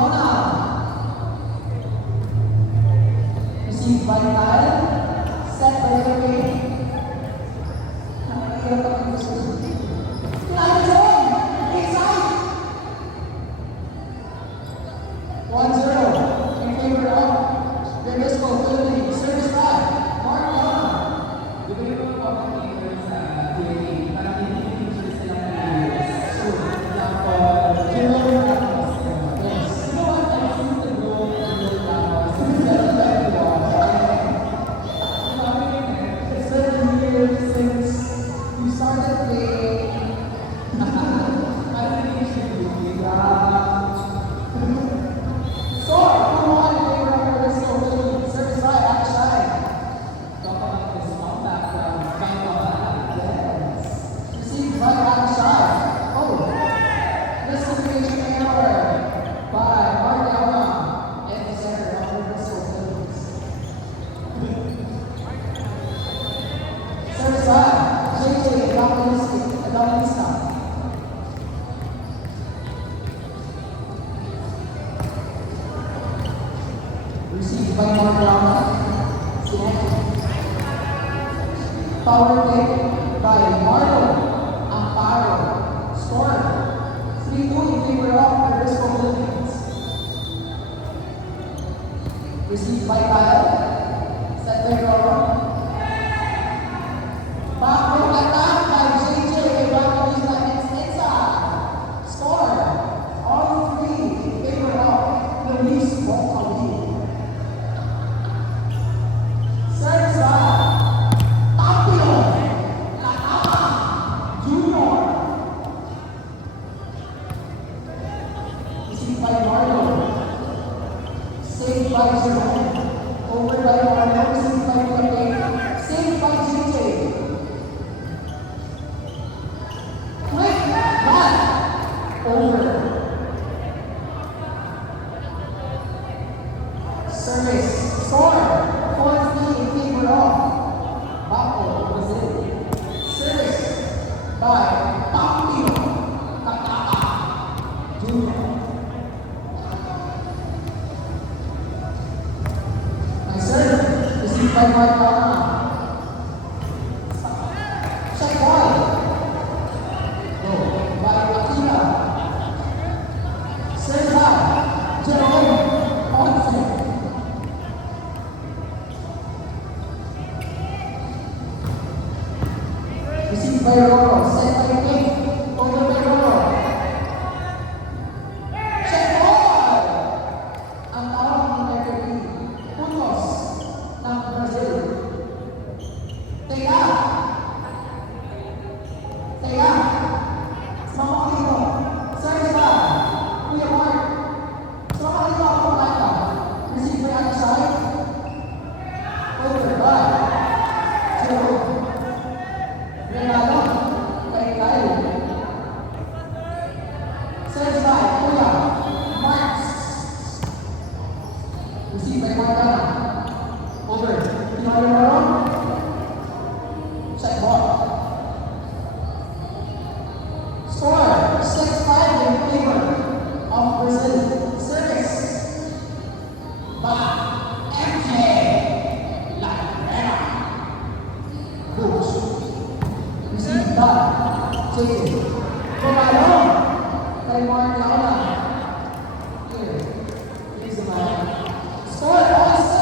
Launa. Received by Kyle. Set by Louie. Nakakahirap ang gusto. Kinain zone! Inside! 1-0 in favor of Vegasco Philippines. Service by Mark Launa. Bigay ko po ang picture sa DNA para hindi picture sila ng videos. So, example, Jerome Ramos. Yes. You know what? I seem to go to Jerome Ramos. Since I like to watch, It's 7 years since you started playing. I really should be Score! 2-1 in favor of Vegasco Philippines. Service by Akshai. talk about this comeback from Bangladesh. Yes. Received by Akshai. Oh. Miscommunication error by Mark Launa. And the center of Vegasco Philippines. Service by JJ Evangelista. Received by Mark Launa. Power play by Marlon Amparo. Score 3-2 in favor of Vegasco Philippines. Received by Kyle. Set by Roro. Back row attack by JJ Evangelista Extensa. Score all three in favor of Luis Bocali. Service by Tapio Nakama Junior. Received by Marlon. Saved by Jerome. Over by Marlon. Received by Pepe. Saved by JJ. Quick run. Over. Service. Score. 4-3 in favor of Baco, Brazil. Service by Tapio Nakama Junior. Nice serve. Received by Mark Launa. Check ball. Go by Aquila. Serve by Jerome Ponce. Received by Roro. Set by Kate. Over by Roro. Check ball. Ang tawag ng referee, Punos ng Brazil. Teka! Teka! Sumama ka dito. Service ba? Kuya Mark. Sumama ka dito ako kumanta. Receive by Akshai. Over by Jerome. Regalo kay Kyle. Service by Kuya Mark. Received by Mark. Over. Pinalo na ron. Check ball. Score 6-5 in favor of Brazil. Service by MJ Lagrera. Coach. Received by JJ. Kumalo kay Mark Launa. Here. Here's the man. Score all 6.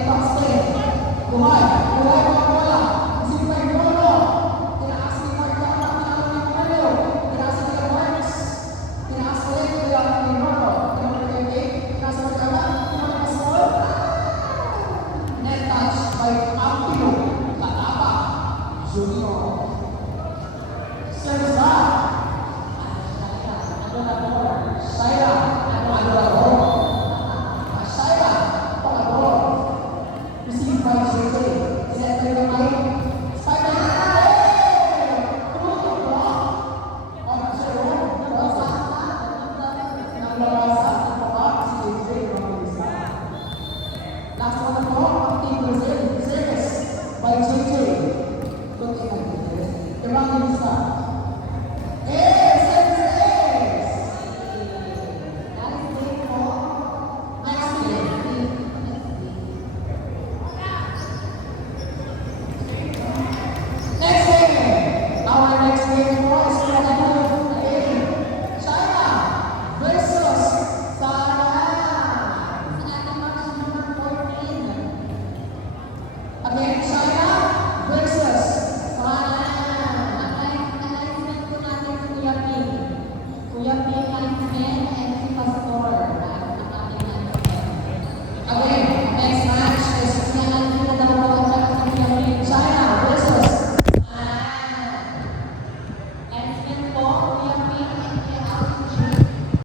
the top spin. Buhay mga bola. Receive by Bruno. Tinaas ni Mark Yama, tinawag ni Mario. Tinaas ni Marks. Tinaas ulit ni Bruno. Tinawag ni Kay. Tinaas ni Mark Yama. Tinawag ni Small. Net touch by Ampilo. Katapa. Junior. Service back. Shaira. Shaira. Receive by